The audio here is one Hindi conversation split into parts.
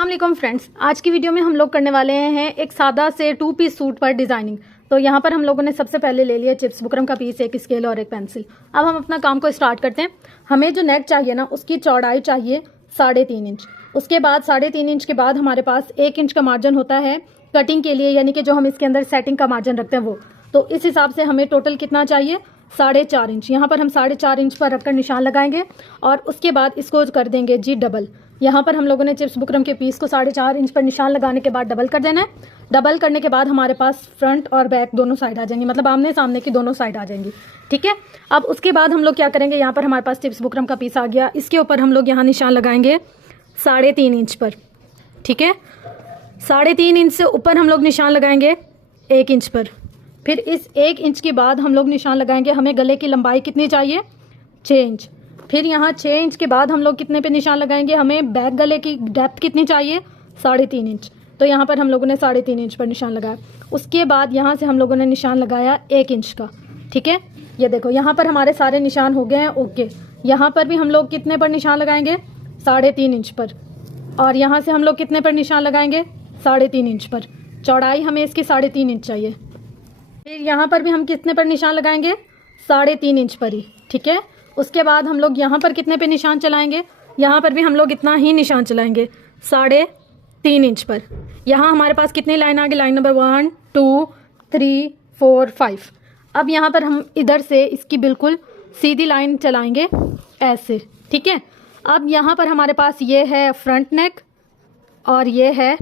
अस्सलाम वालेकुम फ्रेंड्स, आज की वीडियो में हम लोग करने वाले हैं एक सादा से 2 पीस सूट पर डिजाइनिंग। तो यहाँ पर हम लोगों ने सबसे पहले ले लिया चिप्स बुकरम का पीस, एक स्केल और एक पेंसिल। अब हम अपना काम को स्टार्ट करते हैं। हमें जो नेक चाहिए ना, उसकी चौड़ाई चाहिए 3.5 इंच। उसके बाद 3.5 इंच के बाद हमारे पास 1 इंच का मार्जिन होता है कटिंग के लिए, यानी कि जो हम इसके अंदर सेटिंग का मार्जिन रखते हैं वो। तो इस हिसाब से हमें टोटल कितना चाहिए, 4.5 इंच। यहाँ पर हम 4.5 इंच पर रखकर निशान लगाएंगे और उसके बाद इसको कर देंगे जी डबल। यहाँ पर हम लोगों ने चिप्स बुकरम के पीस को 4.5 इंच पर निशान लगाने के बाद डबल कर देना है। डबल करने के बाद हमारे पास फ्रंट और बैक दोनों साइड आ जाएंगी, मतलब आमने सामने की दोनों साइड आ जाएंगी। ठीक है, अब उसके बाद हम लोग क्या करेंगे, यहाँ पर हमारे पास चिप्स बुकरम का पीस आ गया, इसके ऊपर हम लोग यहाँ निशान लगाएंगे 3.5 इंच पर। ठीक है, 3.5 इंच से ऊपर हम लोग निशान लगाएंगे 1 इंच पर। फिर इस 1 इंच के बाद हम लोग निशान लगाएंगे, हमें गले की लंबाई कितनी चाहिए, 6 इंच। फिर यहाँ 6 इंच के बाद हम लोग कितने पे निशान लगाएंगे, हमें बैक गले की डेप्थ कितनी चाहिए, 3.5 इंच। तो यहाँ पर हम लोगों ने 3.5 इंच पर निशान लगाया। उसके बाद यहाँ से हम लोगों ने निशान लगाया 1 इंच का। ठीक है, ये देखो यहाँ पर हमारे सारे निशान हो गए हैं। ओके, यहाँ पर भी हम लोग कितने पर निशान लगाएंगे, 3.5 इंच पर। और यहाँ से हम लोग कितने पर निशान लगाएंगे, 3.5 इंच पर। चौड़ाई हमें इसकी 3.5 इंच चाहिए। फिर यहाँ पर भी हम कितने पर निशान लगाएंगे, 3.5 इंच पर ही। ठीक है, उसके बाद हम लोग यहाँ पर कितने पे निशान चलाएंगे, यहाँ पर भी हम लोग इतना ही निशान चलाएंगे 3.5 इंच पर। यहाँ हमारे पास कितनी लाइन आ गई, लाइन नंबर 1 2 3 4 5। अब यहाँ पर हम इधर से इसकी बिल्कुल सीधी लाइन चलाएंगे ऐसे। ठीक है, अब यहाँ पर हमारे पास ये है फ्रंट नेक और ये है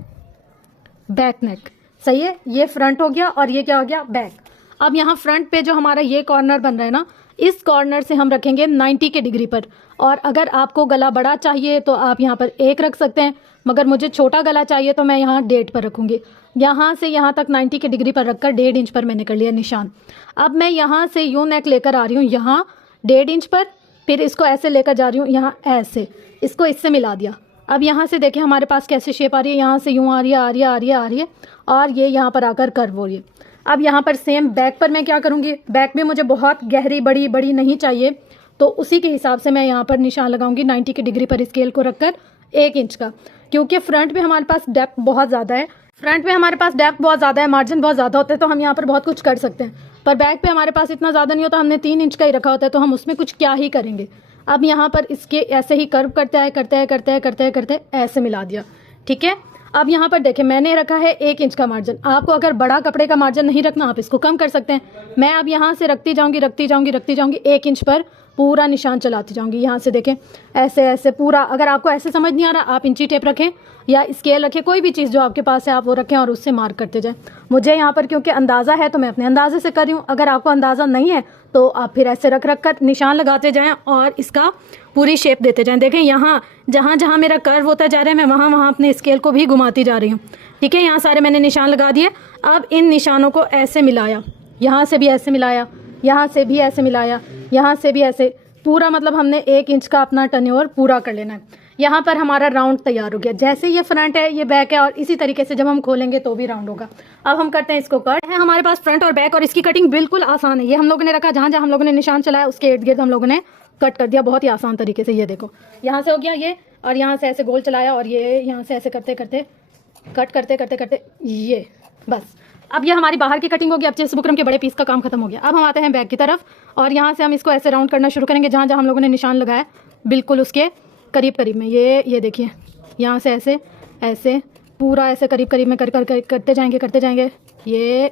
बैक नेक। सही है, ये फ्रंट हो गया और ये क्या हो गया, बैक। अब यहाँ फ्रंट पे जो हमारा ये कॉर्नर बन रहा है ना, इस कॉर्नर से हम रखेंगे 90 के डिग्री पर। और अगर आपको गला बड़ा चाहिए तो आप यहाँ पर 1 रख सकते हैं, मगर मुझे छोटा गला चाहिए तो मैं यहाँ 1.5 पर रखूँगी। यहाँ से यहाँ तक 90 के डिग्री पर रखकर 1.5 इंच पर मैंने कर लिया निशान। अब मैं यहाँ से यूँ नेक लेकर आ रही हूँ यहाँ 1.5 इंच पर, फिर इसको ऐसे लेकर जा रही हूँ यहाँ ऐसे, इसको इससे मिला दिया। अब यहाँ से देखें हमारे पास कैसे शेप आ रही है, यहाँ से यूँ आ रही है, आ रही है, आ रही है, आ रही है, और ये यहाँ पर आकर कर्व हो रही है। अब यहाँ पर सेम बैक पर मैं क्या करूँगी, बैक भी मुझे बहुत गहरी बड़ी नहीं चाहिए, तो उसी के हिसाब से मैं यहाँ पर निशान लगाऊंगी 90 की डिग्री पर स्केल को रखकर 1 इंच का। क्योंकि फ्रंट में हमारे पास डेप्थ बहुत ज़्यादा है, मार्जिन बहुत ज़्यादा होता है, तो हम यहाँ पर बहुत कुछ कर सकते हैं। पर बैक पे हमारे पास इतना ज़्यादा नहीं होता, हमने 3 इंच का ही रखा होता है, तो हम उसमें कुछ क्या ही करेंगे। अब यहाँ पर इसके ऐसे ही कर्व करते ऐसे मिला दिया। ठीक है, अब यहाँ पर देखें मैंने रखा है 1 इंच का मार्जिन। आपको अगर बड़ा कपड़े का मार्जिन नहीं रखना, आप इसको कम कर सकते हैं। मैं अब यहाँ से रखती जाऊँगी 1 इंच पर पूरा निशान चलाती जाऊँगी। यहाँ से देखें ऐसे पूरा। अगर आपको ऐसे समझ नहीं आ रहा, आप इंची टेप रखें या स्केल रखें, कोई भी चीज़ जो आपके पास है आप वो रखें और उससे मार्क करते जाएं। मुझे यहाँ पर क्योंकि अंदाज़ा है तो मैं अपने अंदाजे से कर रही हूँ। अगर आपको अंदाज़ा नहीं है तो आप फिर ऐसे रख कर निशान लगाते जाएं और इसका पूरी शेप देते जाएं। देखें यहाँ जहाँ मेरा कर्व होता जा रहा है, मैं वहाँ अपने स्केल को भी घुमाती जा रही हूँ। ठीक है, यहाँ सारे मैंने निशान लगा दिए। अब इन निशानों को ऐसे मिलाया, यहाँ से भी ऐसे मिलाया, यहाँ से भी ऐसे मिलाया, यहाँ से भी ऐसे, पूरा मतलब हमने 1 इंच का अपना टर्नओवर पूरा कर लेना है। यहाँ पर हमारा राउंड तैयार हो गया। जैसे ये फ्रंट है, ये बैक है, और इसी तरीके से जब हम खोलेंगे तो भी राउंड होगा। अब हम करते हैं इसको कट। है हमारे पास फ्रंट और बैक, और इसकी कटिंग बिल्कुल आसान है। ये हम लोगों ने रखा, जहाँ हम लोगों ने निशान चलाया उसके इर्द गिर्द हम लोगों ने कट कर दिया बहुत ही आसान तरीके से। ये देखो यहाँ से हो गया ये, और यहाँ से ऐसे गोल चलाया, और ये यहाँ से ऐसे करते कट करते ये बस। अब ये हमारी बाहर की कटिंग होगी। अब चिप्स बुकरम के बड़े पीस का काम खत्म हो गया। अब हम आते हैं बैक की तरफ, और यहाँ से हम इसको ऐसे राउंड करना शुरू करेंगे। जहाँ हम लोगों ने निशान लगाया बिल्कुल उसके करीब में, ये देखिए यहाँ से ऐसे पूरा ऐसे करीब में करते जाएंगे ये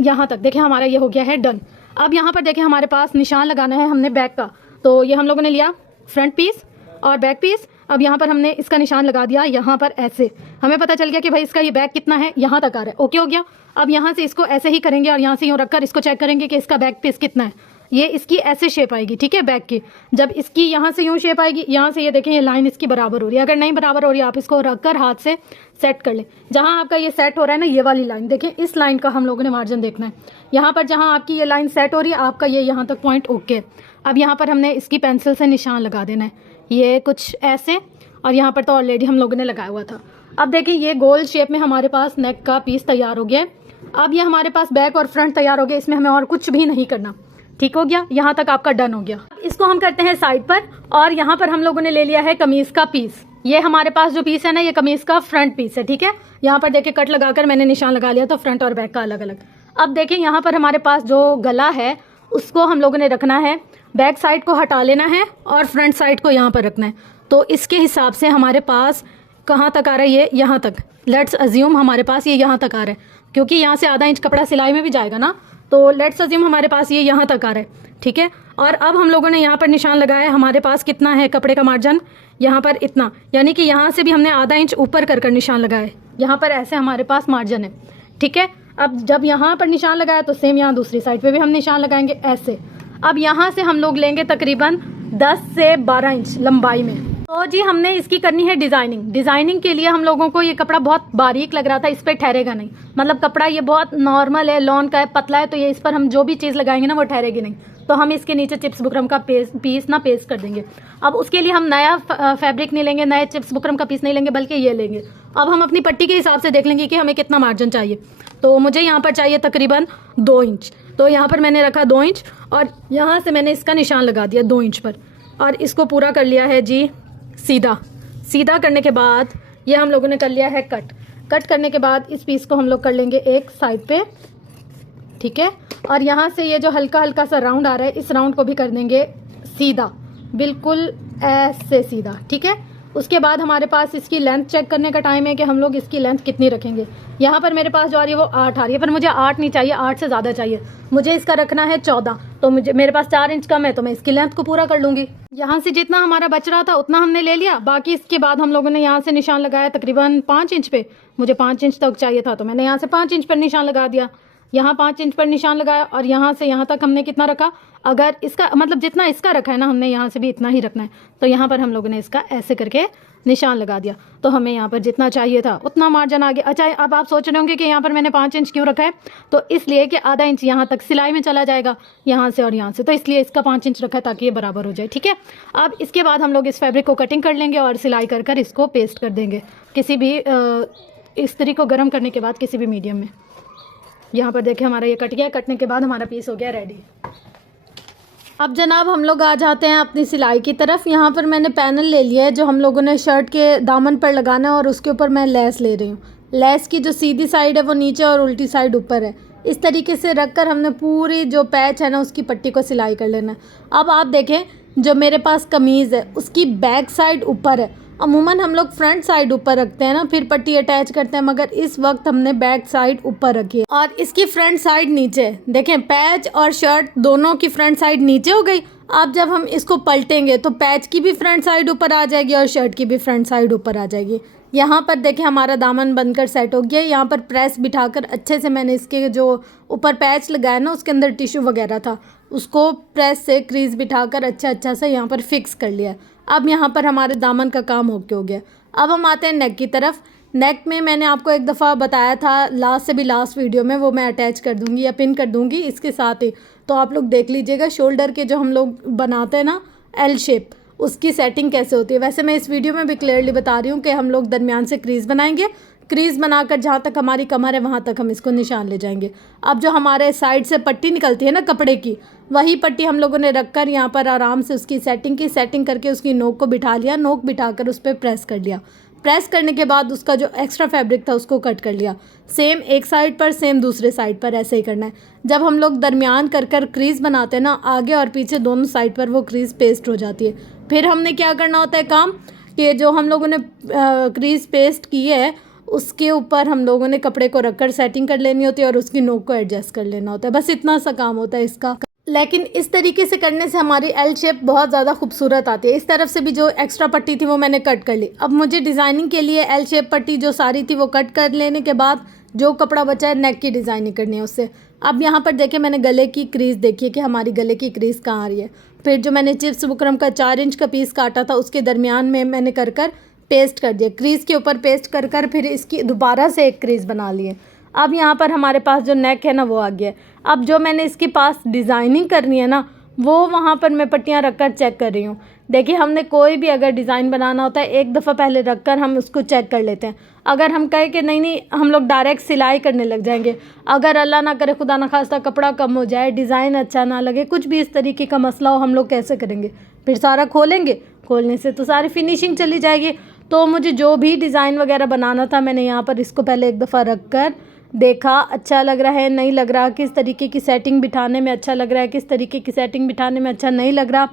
यहाँ तक। देखिए हमारा ये हो गया है डन। अब यहाँ पर देखिए हमारे पास निशान लगाना है हमने बैक का, तो ये हम लोगों ने लिया फ्रंट पीस और बैक पीस। अब यहाँ पर हमने इसका निशान लगा दिया यहाँ पर ऐसे। हमें पता चल गया कि भाई इसका ये बैक कितना है, यहाँ तक आ रहा है। ओके हो गया। अब यहाँ से इसको ऐसे ही करेंगे और यहाँ से यूँ रखकर इसको चेक करेंगे कि इसका बैक पीस कितना है। ये इसकी ऐसे शेप आएगी। ठीक है, बैक की जब इसकी यहाँ से यूँ शेप आएगी, यहाँ से ये देखें ये लाइन इसकी बराबर हो रही है। अगर नहीं बराबर हो रही है आप इसको रखकर हाथ से सेट कर लें। जहाँ आपका ये सेट हो रहा है ना, ये वाली लाइन देखें, इस लाइन का हम लोगों ने मार्जिन देखना है। यहाँ पर जहाँ आपकी ये लाइन सेट हो रही है, आपका ये यहाँ तक पॉइंट ओके। अब यहाँ पर हमने इसकी पेंसिल से निशान लगा देना है, ये कुछ ऐसे, और यहाँ पर तो ऑलरेडी हम लोगों ने लगाया हुआ था। अब देखिए ये गोल शेप में हमारे पास नेक का पीस तैयार हो गया है। अब ये हमारे पास बैक और फ्रंट तैयार हो गया, इसमें हमें और कुछ भी नहीं करना। ठीक हो गया, यहाँ तक आपका डन हो गया। इसको हम करते हैं साइड पर, और यहाँ पर हम लोगों ने ले लिया है कमीज का पीस। ये हमारे पास जो पीस है ना, ये कमीज का फ्रंट पीस है, ठीक है। यहाँ पर देखिए कट लगाकर मैंने निशान लगा लिया, तो फ्रंट और बैक का अलग अलग। अब देखिए यहाँ पर हमारे पास जो गला है उसको हम लोगों ने रखना है, बैक साइड को हटा लेना है और फ्रंट साइड को यहाँ पर रखना है। तो इसके हिसाब से हमारे पास कहाँ तक आ रहा है, ये यहाँ तक। लेट्स अज्यूम हमारे पास ये यहाँ तक आ रहा है, क्योंकि यहाँ से आधा इंच कपड़ा सिलाई में भी जाएगा ना, तो लेट्स अज्यूम हमारे पास ये यहाँ तक आ रहा है, ठीक है। और अब हम लोगों ने यहाँ पर निशान लगाया है, हमारे पास कितना है कपड़े का मार्जिन, यहाँ पर इतना, यानी कि यहाँ से भी हमने आधा इंच ऊपर कर कर निशान लगाया है। यहाँ पर ऐसे हमारे पास मार्जिन है, ठीक है। अब जब यहाँ पर निशान लगाया तो सेम यहाँ दूसरी साइड पे भी हम निशान लगाएंगे ऐसे। अब यहाँ से हम लोग लेंगे तकरीबन 10 से 12 इंच लंबाई में। तो जी हमने इसकी करनी है डिज़ाइनिंग। डिज़ाइनिंग के लिए हम लोगों को ये कपड़ा बहुत बारीक लग रहा था, इस पर ठहरेगा नहीं, मतलब कपड़ा ये बहुत नॉर्मल है, लॉन का है, पतला है, तो ये इस पर हम जो भी चीज़ लगाएंगे ना वो ठहरेगी नहीं। तो हम इसके नीचे चिप्स बुकरम का पीस ना पेस्ट कर देंगे। अब उसके लिए हम नया फैब्रिक नहीं लेंगे, नए चिप्स बुकरम का पीस नहीं लेंगे, बल्कि ये लेंगे। अब हम अपनी पट्टी के हिसाब से देख लेंगे कि हमें कितना मार्जिन चाहिए। तो मुझे यहाँ पर चाहिए तकरीबन 2 इंच, तो यहाँ पर मैंने रखा 2 इंच और यहाँ से मैंने इसका निशान लगा दिया 2 इंच पर, और इसको पूरा कर लिया है जी सीधा। सीधा करने के बाद ये हम लोगों ने कर लिया है कट। कट करने के बाद इस पीस को हम लोग कर लेंगे एक साइड पे, ठीक है। और यहाँ से ये जो हल्का हल्का सा राउंड आ रहा है, इस राउंड को भी कर देंगे सीधा, बिल्कुल ऐसे सीधा, ठीक है। उसके बाद हमारे पास इसकी लेंथ चेक करने का टाइम है कि हम लोग इसकी लेंथ कितनी रखेंगे। यहाँ पर मेरे पास जो आ रही है वो 8 आ रही है, पर मुझे 8 नहीं चाहिए, 8 से ज़्यादा चाहिए। मुझे इसका रखना है 14, तो मेरे पास 4 इंच कम है, तो मैं इसकी लेंथ को पूरा कर लूँगी। यहाँ से जितना हमारा बच रहा था उतना हमने ले लिया। बाकी इसके बाद हम लोगों ने यहाँ से निशान लगाया तकरीबन 5 इंच पे। मुझे 5 इंच तक चाहिए था, तो मैंने यहाँ से 5 इंच पर निशान लगा दिया। यहाँ 5 इंच पर निशान लगाया और यहाँ से यहाँ तक हमने कितना रखा, अगर इसका मतलब जितना इसका रखा है ना, हमने यहाँ से भी इतना ही रखना है। तो यहाँ पर हम लोगों ने इसका ऐसे करके निशान लगा दिया, तो हमें यहाँ पर जितना चाहिए था उतना मार्जिन आ गया। अच्छा, अब आप सोच रहे होंगे कि यहाँ पर मैंने 5 इंच क्यों रखा है, तो इसलिए कि आधा इंच यहाँ तक सिलाई में चला जाएगा, यहाँ से और यहाँ से, तो इसलिए इसका 5 इंच रखा है ताकि ये बराबर हो जाए, ठीक है। अब इसके बाद हम लोग इस फैब्रिक को कटिंग कर लेंगे और सिलाई कर कर इसको पेस्ट कर देंगे किसी भी इस्त्री को गर्म करने के बाद किसी भी मीडियम में। यहाँ पर देखिए हमारा ये कट गया। कटने के बाद हमारा पीस हो गया रेडी। अब जनाब हम लोग आ जाते हैं अपनी सिलाई की तरफ। यहाँ पर मैंने पैनल ले लिया है जो हम लोगों ने शर्ट के दामन पर लगाना है, और उसके ऊपर मैं लेस ले रही हूँ। लेस की जो सीधी साइड है वो नीचे और उल्टी साइड ऊपर है। इस तरीके से रखकर हमने पूरी जो पैच है ना उसकी पट्टी को सिलाई कर लेना है। अब आप देखें जो मेरे पास कमीज़ है उसकी बैक साइड ऊपर है। अमूमन हम लोग फ्रंट साइड ऊपर रखते हैं ना, फिर पट्टी अटैच करते हैं, मगर इस वक्त हमने बैक साइड ऊपर रखी है और इसकी फ्रंट साइड नीचे। देखें पैच और शर्ट दोनों की फ्रंट साइड नीचे हो गई। अब जब हम इसको पलटेंगे तो पैच की भी फ्रंट साइड ऊपर आ जाएगी और शर्ट की भी फ्रंट साइड ऊपर आ जाएगी। यहाँ पर देखें हमारा दामन बनकर सेट हो गया। यहाँ पर प्रेस बिठाकर अच्छे से मैंने इसके जो ऊपर पैच लगाया ना उसके अंदर टिश्यू वगैरह था उसको प्रेस से क्रीज बिठाकर अच्छा सा यहाँ पर फिक्स कर लिया। अब यहाँ पर हमारे दामन का काम ओके हो गया। अब हम आते हैं नेक की तरफ। नेक में मैंने आपको एक दफ़ा बताया था लास्ट से भी लास्ट वीडियो में, वो मैं अटैच कर दूँगी या पिन कर दूँगी इसके साथ ही, तो आप लोग देख लीजिएगा। शोल्डर के जो हम लोग बनाते हैं ना एल शेप, उसकी सेटिंग कैसे होती है। वैसे मैं इस वीडियो में भी क्लियरली बता रही हूँ कि हम लोग दरमियान से क्रीज़ बनाएंगे। क्रीज़ बनाकर जहाँ तक हमारी कमर है वहाँ तक हम इसको निशान ले जाएंगे। अब जो हमारे साइड से पट्टी निकलती है ना कपड़े की, वही पट्टी हम लोगों ने रखकर यहाँ पर आराम से उसकी सेटिंग करके उसकी नोक को बिठा लिया। नोक बिठाकर उस पर प्रेस कर लिया। प्रेस करने के बाद उसका जो एक्स्ट्रा फैब्रिक था उसको कट कर लिया। सेम एक साइड पर सेम दूसरे साइड पर ऐसे ही करना है। जब हम लोग दरमियान कर क्रीज़ बनाते हैं ना, आगे और पीछे दोनों साइड पर वो क्रीज़ पेस्ट हो जाती है। फिर हमने क्या करना होता है काम कि जो हम लोगों ने क्रीज़ पेस्ट की है उसके ऊपर हम लोगों ने कपड़े को रखकर सेटिंग कर लेनी होती है और उसकी नोक को एडजस्ट कर लेना होता है। बस इतना सा काम होता है इसका। लेकिन इस तरीके से करने से हमारी एल शेप बहुत ज़्यादा खूबसूरत आती है। इस तरफ से भी जो एक्स्ट्रा पट्टी थी वो मैंने कट कर ली। अब मुझे डिज़ाइनिंग के लिए एल शेप पट्टी जो सारी थी वो कट कर लेने के बाद जो कपड़ा बचा है नेक की डिज़ाइनिंग करनी है उससे। अब यहाँ पर देखिए मैंने गले की क्रीज़ देखिए कि हमारी गले की क्रीज़ कहाँ आ रही है। फिर जो मैंने चिप्स बुकरम का 4 इंच का पीस काटा था उसके दरमियान में मैंने कर पेस्ट कर दिया। क्रीज़ के ऊपर पेस्ट कर फिर इसकी दोबारा से एक क्रीज़ बना लिए। अब यहाँ पर हमारे पास जो नेक है ना वो आ गया। अब जो मैंने इसके पास डिज़ाइनिंग करनी है ना वो वहाँ पर मैं पट्टियाँ रखकर चेक कर रही हूँ। देखिए हमने कोई भी अगर डिज़ाइन बनाना होता है एक दफ़ा पहले रखकर हम उसको चेक कर लेते हैं। अगर हम कहें कि नहीं हम लोग डायरेक्ट सिलाई करने लग जाएंगे, अगर अल्लाह ना करे खुदा ना खास्ता कपड़ा कम हो जाए, डिज़ाइन अच्छा ना लगे, कुछ भी इस तरीके का मसला हो, हम लोग कैसे करेंगे? फिर सारा खोलेंगे, खोलने से तो सारी फिनिशिंग चली जाएगी। तो मुझे जो भी डिज़ाइन वगैरह बनाना था मैंने यहाँ पर इसको पहले एक दफ़ा रख कर देखा, अच्छा लग रहा है नहीं लग रहा, किस तरीके की सेटिंग बिठाने में अच्छा लग रहा है, किस तरीके की सेटिंग बिठाने में अच्छा नहीं लग रहा।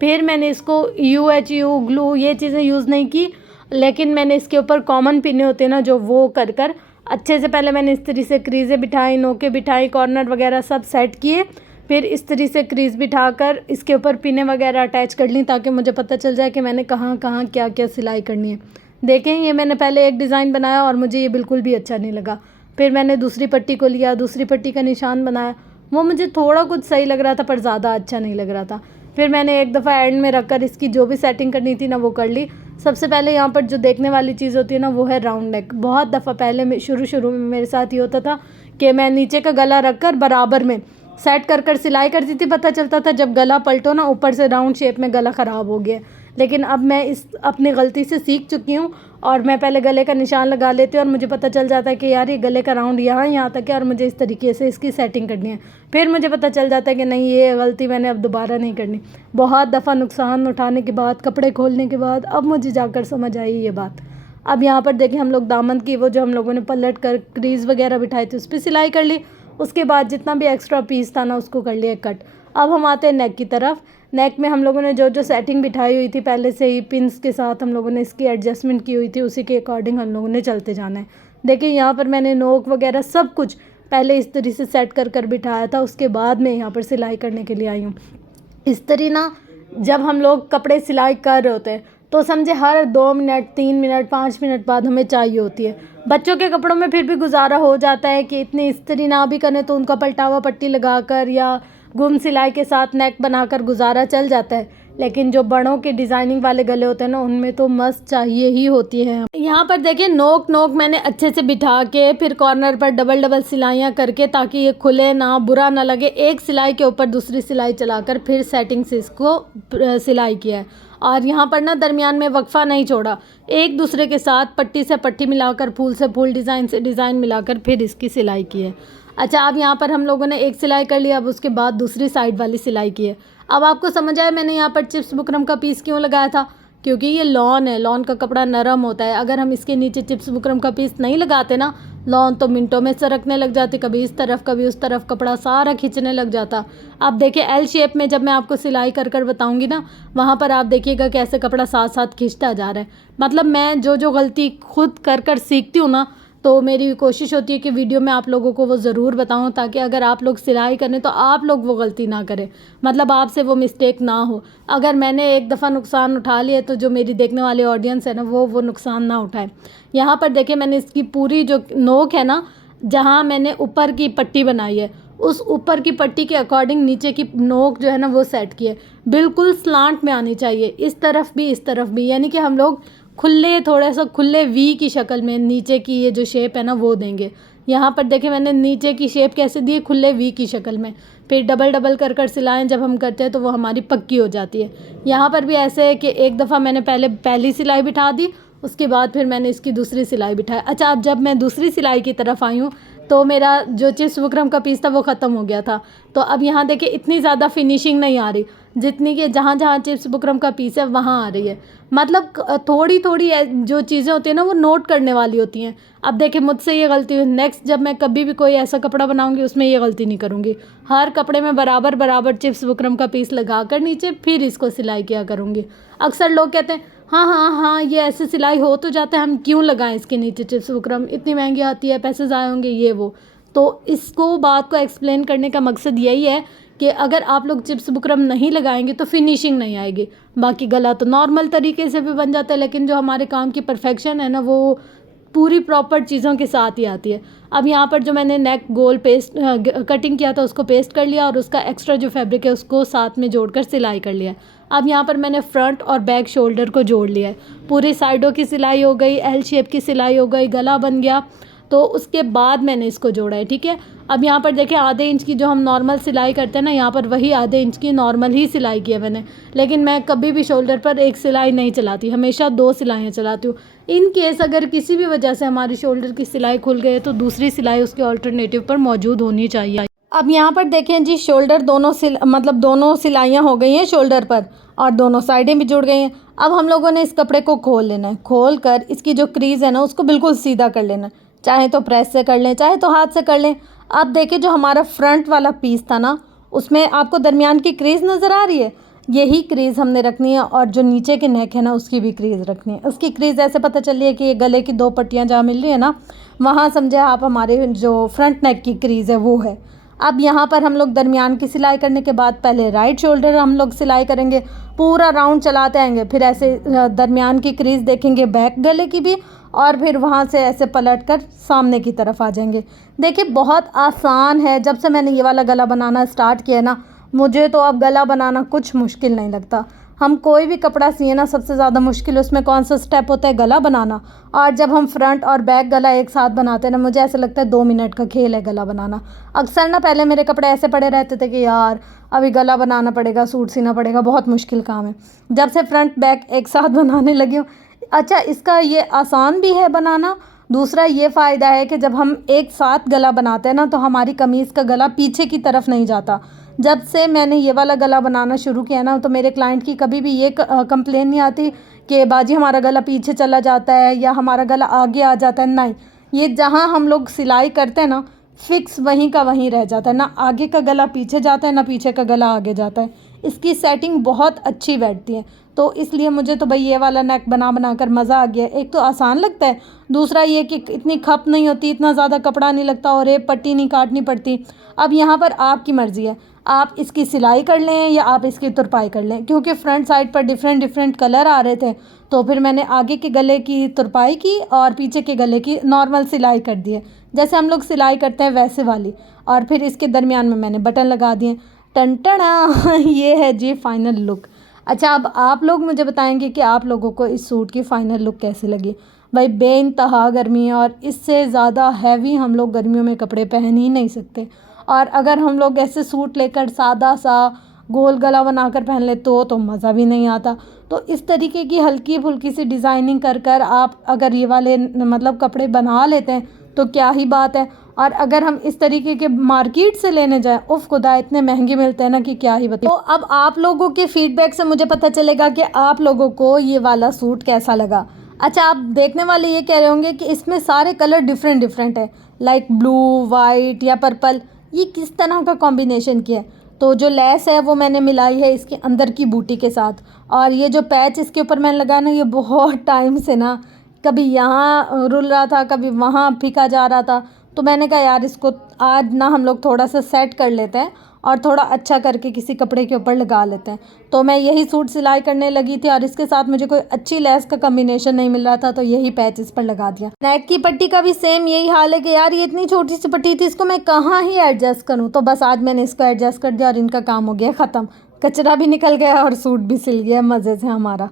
फिर मैंने इसको UHU ग्लू ये चीज़ें यूज़ नहीं की, लेकिन मैंने इसके ऊपर कॉमन पिने होते हैं ना जो, वो कर कर अच्छे से पहले मैंने इस तरीके से क्रीज़ें बिठाई, नोके बिठाई, कॉर्नर वगैरह सब सेट किए। फिर इस तरीके से क्रीज़ बिठाकर इसके ऊपर पिने वगैरह अटैच कर ली ताकि मुझे पता चल जाए कि मैंने कहाँ कहाँ क्या क्या सिलाई करनी है। देखें ये मैंने पहले एक डिज़ाइन बनाया और मुझे ये बिल्कुल भी अच्छा नहीं लगा। फिर मैंने दूसरी पट्टी को लिया, दूसरी पट्टी का निशान बनाया, वो मुझे थोड़ा कुछ सही लग रहा था पर ज़्यादा अच्छा नहीं लग रहा था। फिर मैंने एक दफ़ा एंड में रख कर इसकी जो भी सेटिंग करनी थी ना वो कर ली। सबसे पहले यहाँ पर जो देखने वाली चीज़ होती है ना वो है राउंड नेक। बहुत दफ़ा पहले शुरू में मेरे साथ ये होता था कि मैं नीचे का गला रख कर बराबर में सेट कर सिलाई करती थी, पता चलता था जब गला पलटो ना ऊपर से राउंड शेप में गला ख़राब हो गया। लेकिन अब मैं इस अपनी गलती से सीख चुकी हूँ और मैं पहले गले का निशान लगा लेती हूँ और मुझे पता चल जाता है कि यार ये गले का राउंड यहाँ तक है और मुझे इस तरीके से इसकी सेटिंग करनी है। फिर मुझे पता चल जाता है कि नहीं ये गलती मैंने अब दोबारा नहीं करनी। बहुत दफ़ा नुकसान उठाने के बाद, कपड़े खोलने के बाद अब मुझे जाकर समझ आई ये बात। अब यहाँ पर देखें हम लोग दामन की वो जो हम लोगों ने पलट कर क्रीज़ वगैरह बिठाई थी उस पर सिलाई कर ली। उसके बाद जितना भी एक्स्ट्रा पीस था ना उसको कर लिया कट। अब हम आते हैं नेक की तरफ। नेक में हम लोगों ने जो जो सेटिंग बिठाई हुई थी पहले से ही पिंस के साथ हम लोगों ने इसकी एडजस्टमेंट की हुई थी, उसी के अकॉर्डिंग हम लोगों ने चलते जाना है। देखिए यहाँ पर मैंने नोक वगैरह सब कुछ पहले इस तरीके से सेट कर बिठाया था, उसके बाद मैं यहाँ पर सिलाई करने के लिए आई हूँ। इस तरह ना जब हम लोग कपड़े सिलाई कर रहे होते हैं तो समझे हर 2 मिनट 3 मिनट 5 मिनट बाद हमें चाहिए होती है। बच्चों के कपड़ों में फिर भी गुजारा हो जाता है कि इतनी इस्त्री ना भी करें तो उनका पलटावा पट्टी लगाकर या गुम सिलाई के साथ नेक बनाकर गुजारा चल जाता है। लेकिन जो बड़ों के डिज़ाइनिंग वाले गले होते हैं ना उनमें तो मस्त चाहिए ही होती है। यहाँ पर देखिए नोक मैंने अच्छे से बिठा के फिर कॉर्नर पर डबल सिलाइयाँ करके ताकि ये खुले ना, बुरा ना लगे, एक सिलाई के ऊपर दूसरी सिलाई चलाकर फिर सेटिंग से इसको सिलाई किया है। और यहाँ पर ना दरमियान में वक्फा नहीं छोड़ा, एक दूसरे के साथ पट्टी से पट्टी मिलाकर, फूल से फूल, डिज़ाइन से डिज़ाइन मिलाकर फिर इसकी सिलाई की है। अच्छा अब यहाँ पर हम लोगों ने एक सिलाई कर लिया, अब उसके बाद दूसरी साइड वाली सिलाई की है। अब आपको समझ आया मैंने यहाँ पर चिप्स बुकरम का पीस क्यों लगाया था, क्योंकि ये लॉन है, लॉन का कपड़ा नरम होता है। अगर हम इसके नीचे चिप्स बुकरम का पीस नहीं लगाते ना, लॉन तो मिनटों में सरकने लग जाती, कभी इस तरफ कभी उस तरफ, कपड़ा सारा खींचने लग जाता। अब देखिए एल शेप में जब मैं आपको सिलाई कर बताऊंगी ना वहाँ पर आप देखिएगा कैसे कपड़ा साथ साथ खींचता जा रहा है। मतलब मैं जो गलती खुद कर सीखती हूँ ना तो मेरी कोशिश होती है कि वीडियो में आप लोगों को वो ज़रूर बताऊं ताकि अगर आप लोग सिलाई करें तो आप लोग वो गलती ना करें, मतलब आपसे वो मिस्टेक ना हो। अगर मैंने एक दफ़ा नुकसान उठा लिया तो जो मेरी देखने वाली ऑडियंस है ना वो नुकसान ना उठाए। यहाँ पर देखिए मैंने इसकी पूरी जो नोक है ना, जहाँ मैंने ऊपर की पट्टी बनाई है उस ऊपर की पट्टी के अकॉर्डिंग नीचे की नोक जो है ना वो सेट की है, बिल्कुल स्लांट में आनी चाहिए, इस तरफ भी इस तरफ भी, यानी कि हम लोग खुले, थोड़ा सा खुले वी की शक्ल में नीचे की ये जो शेप है ना वो देंगे। यहाँ पर देखिए मैंने नीचे की शेप कैसे दी है, खुले वी की शक्ल में। फिर डबल कर सिलाएं जब हम करते हैं तो वो हमारी पक्की हो जाती है। यहाँ पर भी ऐसे है कि एक दफ़ा मैंने पहली सिलाई बिठा दी, उसके बाद फिर मैंने इसकी दूसरी सिलाई बिठाई। अच्छा अब जब मैं दूसरी सिलाई की तरफ आई हूँ तो मेरा जो चिप्स बुकरम का पीस था वो ख़त्म हो गया था। तो अब यहाँ देखिए इतनी ज़्यादा फिनिशिंग नहीं आ रही जितनी कि जहाँ जहाँ चिप्स बुकरम का पीस है वहाँ आ रही है। मतलब थोड़ी जो चीज़ें होती हैं ना वो नोट करने वाली होती हैं। अब देखिए मुझसे ये गलती हुई, नेक्स्ट जब मैं कभी भी कोई ऐसा कपड़ा बनाऊंगी उसमें ये गलती नहीं करूँगी। हर कपड़े में बराबर चिप्स बुकरम का पीस लगा कर नीचे फिर इसको सिलाई किया करूँगी। अक्सर लोग कहते हैं हाँ ये ऐसे सिलाई हो तो जाता है, हम क्यों लगाएं इसके नीचे चिप्स बुकरम, इतनी महंगी आती है, पैसे ज़ाया होंगे ये वो। तो इसको बात को एक्सप्लेन करने का मकसद यही है कि अगर आप लोग चिप्स बुकरम नहीं लगाएंगे तो फिनिशिंग नहीं आएगी। बाकी गला तो नॉर्मल तरीके से भी बन जाता है, लेकिन जो हमारे काम की परफेक्शन है ना वो पूरी प्रॉपर चीज़ों के साथ ही आती है। अब यहाँ पर जो मैंने नेक गोल पेस्ट कटिंग किया था उसको पेस्ट कर लिया और उसका एक्स्ट्रा जो फैब्रिक है उसको साथ में जोड़कर सिलाई कर लिया। अब यहाँ पर मैंने फ्रंट और बैक शोल्डर को जोड़ लिया है, पूरी साइडों की सिलाई हो गई, एल शेप की सिलाई हो गई, गला बन गया। तो उसके बाद मैंने इसको जोड़ा है, ठीक है। अब यहाँ पर देखिए आधे इंच की जो हम नॉर्मल सिलाई करते हैं ना, यहाँ पर वही आधे इंच की नॉर्मल ही सिलाई की है मैंने। लेकिन मैं कभी भी शोल्डर पर एक सिलाई नहीं चलाती, हमेशा 2 सिलाइयाँ चलाती हूँ। इन केस अगर किसी भी वजह से हमारी शोल्डर की सिलाई खुल गई तो दूसरी सिलाई उसके ऑल्टरनेटिव पर मौजूद होनी चाहिए। अब यहाँ पर देखें जी, शोल्डर मतलब दोनों सिलाइयाँ हो गई हैं शोल्डर पर और दोनों साइडें भी जुड़ गई हैं। अब हम लोगों ने इस कपड़े को खोल लेना है। खोल कर इसकी जो क्रीज़ है ना उसको बिल्कुल सीधा कर लेना है। चाहे तो प्रेस से कर लें, चाहे तो हाथ से कर लें। अब देखिए, जो हमारा फ्रंट वाला पीस था ना, उसमें आपको दरमियान की क्रीज़ नज़र आ रही है, यही क्रीज़ हमने रखनी है। और जो नीचे के नेक है ना, उसकी भी क्रीज़ रखनी है। उसकी क्रीज़ ऐसे पता चली है कि ये गले की 2 पट्टियाँ जहाँ मिल रही है ना, वहाँ समझे आप हमारे जो फ्रंट नेक की क्रीज़ है वो है। अब यहाँ पर हम लोग दरमियान की सिलाई करने के बाद पहले राइट शोल्डर हम लोग सिलाई करेंगे, पूरा राउंड चलाते आएंगे, फिर ऐसे दरमियान की क्रीज़ देखेंगे बैक गले की भी, और फिर वहाँ से ऐसे पलट कर सामने की तरफ आ जाएंगे। देखिए, बहुत आसान है। जब से मैंने ये वाला गला बनाना स्टार्ट किया है ना, मुझे तो अब गला बनाना कुछ मुश्किल नहीं लगता। हम कोई भी कपड़ा सिए ना, सबसे ज़्यादा मुश्किल उसमें कौन सा स्टेप होता है? गला बनाना। और जब हम फ्रंट और बैक गला एक साथ बनाते हैं ना, मुझे ऐसा लगता है 2 मिनट का खेल है गला बनाना। अक्सर ना पहले मेरे कपड़े ऐसे पड़े रहते थे कि यार अभी गला बनाना पड़ेगा, सूट सीना पड़ेगा, बहुत मुश्किल काम है। जब से फ्रंट बैक एक साथ बनाने लगी हूँ, अच्छा, इसका ये आसान भी है बनाना। दूसरा ये फ़ायदा है कि जब हम एक साथ गला बनाते हैं ना, तो हमारी कमीज़ का गला पीछे की तरफ नहीं जाता। जब से मैंने ये वाला गला बनाना शुरू किया ना, तो मेरे क्लाइंट की कभी भी ये कंप्लेन नहीं आती कि बाजी हमारा गला पीछे चला जाता है या हमारा गला आगे आ जाता है। नहीं, ये जहाँ हम लोग सिलाई करते हैं ना, फिक्स वहीं का वहीं रह जाता है। ना आगे का गला पीछे जाता है, ना पीछे का गला आगे जाता है। इसकी सेटिंग बहुत अच्छी बैठती है। तो इसलिए मुझे तो भाई ये वाला नेक बना बना कर मज़ा आ गया। एक तो आसान लगता है, दूसरा ये कि इतनी खप नहीं होती, इतना ज़्यादा कपड़ा नहीं लगता और एक पट्टी नहीं काटनी पड़ती। अब यहाँ पर आपकी मर्ज़ी है, आप इसकी सिलाई कर लें या आप इसकी तुरपाई कर लें। क्योंकि फ्रंट साइड पर डिफरेंट डिफरेंट कलर आ रहे थे, तो फिर मैंने आगे के गले की तुरपाई की और पीछे के गले की नॉर्मल सिलाई कर दी है, जैसे हम लोग सिलाई करते हैं वैसे वाली। और फिर इसके दरमियान में मैंने बटन लगा दिए। टन ये है जी फाइनल लुक। अच्छा, अब आप लोग मुझे बताएंगे कि आप लोगों को इस सूट की फ़ाइनल लुक कैसी लगी। भाई बेइंतहा गर्मी है और इससे ज़्यादा हैवी हम लोग गर्मियों में कपड़े पहन ही नहीं सकते। और अगर हम लोग ऐसे सूट लेकर सादा सा गोल गला बनाकर पहन ले तो मज़ा भी नहीं आता। तो इस तरीके की हल्की फुल्की सी डिज़ाइनिंग कर कर आप अगर ये वाले मतलब कपड़े बना लेते हैं तो क्या ही बात है। और अगर हम इस तरीके के मार्केट से लेने जाएं, उफ खुदा, इतने महंगे मिलते हैं ना कि क्या ही बताएं। तो अब आप लोगों के फीडबैक से मुझे पता चलेगा कि आप लोगों को ये वाला सूट कैसा लगा। अच्छा, आप देखने वाले ये कह रहे होंगे कि इसमें सारे कलर डिफरेंट डिफरेंट है, लाइक ब्लू, वाइट या पर्पल, ये किस तरह का कॉम्बिनेशन किया है? तो जो लेस है वो मैंने मिलाई है इसके अंदर की बूटी के साथ। और ये जो पैच इसके ऊपर मैंने लगाया ना, ये बहुत टाइम से ना कभी यहाँ रुल रहा था, कभी वहाँ फीका जा रहा था। तो मैंने कहा यार इसको आज ना हम लोग थोड़ा सा सेट कर लेते हैं और थोड़ा अच्छा करके किसी कपड़े के ऊपर लगा लेते हैं। तो मैं यही सूट सिलाई करने लगी थी और इसके साथ मुझे कोई अच्छी लेस का कम्बिनेशन नहीं मिल रहा था, तो यही पैच इस पर लगा दिया। नेक की पट्टी का भी सेम यही हाल है कि यार ये इतनी छोटी सी पट्टी थी, इसको मैं कहाँ ही एडजस्ट करूँ। तो बस आज मैंने इसको एडजस्ट कर दिया और इनका काम हो गया ख़त्म। कचरा भी निकल गया और सूट भी सिल गया मज़े से हमारा।